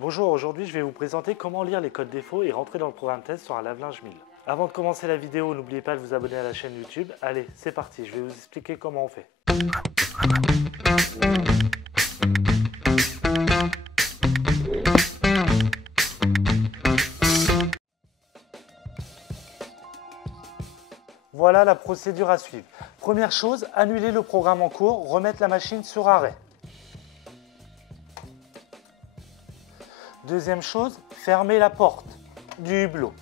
Bonjour, aujourd'hui je vais vous présenter comment lire les codes défauts et rentrer dans le programme test sur un lave-linge 1000. Avant de commencer la vidéo, n'oubliez pas de vous abonner à la chaîne YouTube. Allez, c'est parti, je vais vous expliquer comment on fait. Voilà la procédure à suivre. Première chose, annuler le programme en cours, remettre la machine sur arrêt. Deuxième chose, fermer la porte du hublot.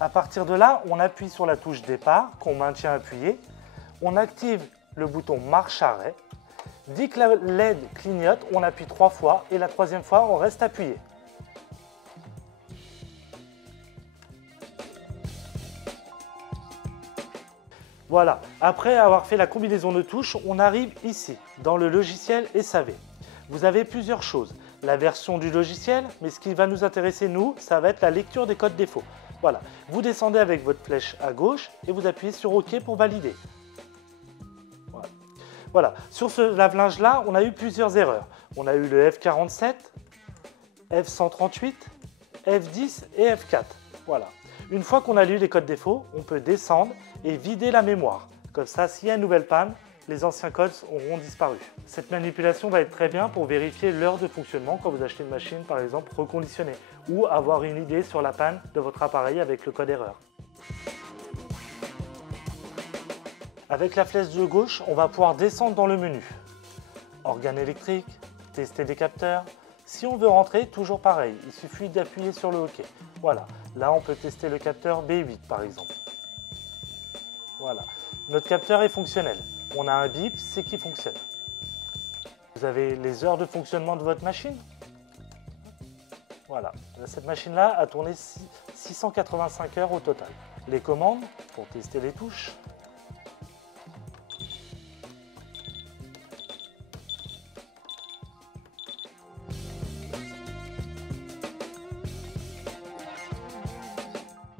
À partir de là, on appuie sur la touche départ qu'on maintient appuyée. On active le bouton marche-arrêt. Dès que la LED clignote, on appuie 3 fois et la troisième fois, on reste appuyé. Voilà, après avoir fait la combinaison de touches, on arrive ici, dans le logiciel SAV. Vous avez plusieurs choses. La version du logiciel, mais ce qui va nous intéresser, nous, ça va être la lecture des codes défauts. Voilà, vous descendez avec votre flèche à gauche et vous appuyez sur OK pour valider. Voilà, sur ce lave-linge-là, on a eu plusieurs erreurs. On a eu le F47, F138, F10 et F4. Voilà. Une fois qu'on a lu les codes défauts, on peut descendre et vider la mémoire. Comme ça, s'il y a une nouvelle panne, les anciens codes auront disparu. Cette manipulation va être très bien pour vérifier l'heure de fonctionnement quand vous achetez une machine, par exemple, reconditionnée, ou avoir une idée sur la panne de votre appareil avec le code erreur. Avec la flèche de gauche, on va pouvoir descendre dans le menu. Organes électriques, tester des capteurs. Si on veut rentrer, toujours pareil, il suffit d'appuyer sur le OK. Voilà, là on peut tester le capteur B8 par exemple. Voilà, notre capteur est fonctionnel. On a un bip, c'est qu'il fonctionne. Vous avez les heures de fonctionnement de votre machine. Voilà, cette machine-là a tourné 685 heures au total. Les commandes, pour tester les touches.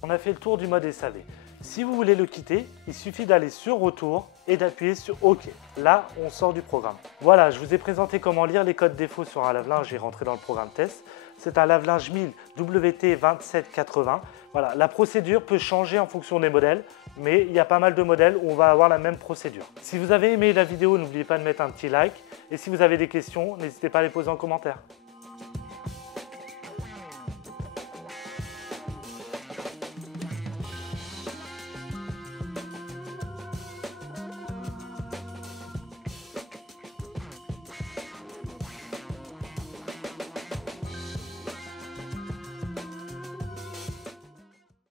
On a fait le tour du mode SAV. Si vous voulez le quitter, il suffit d'aller sur Retour et d'appuyer sur OK. Là, on sort du programme. Voilà, je vous ai présenté comment lire les codes défauts sur un lave-linge et rentrer dans le programme test. C'est un lave-linge 1000 WT2780. Voilà, la procédure peut changer en fonction des modèles, mais il y a pas mal de modèles où on va avoir la même procédure. Si vous avez aimé la vidéo, n'oubliez pas de mettre un petit like. Et si vous avez des questions, n'hésitez pas à les poser en commentaire.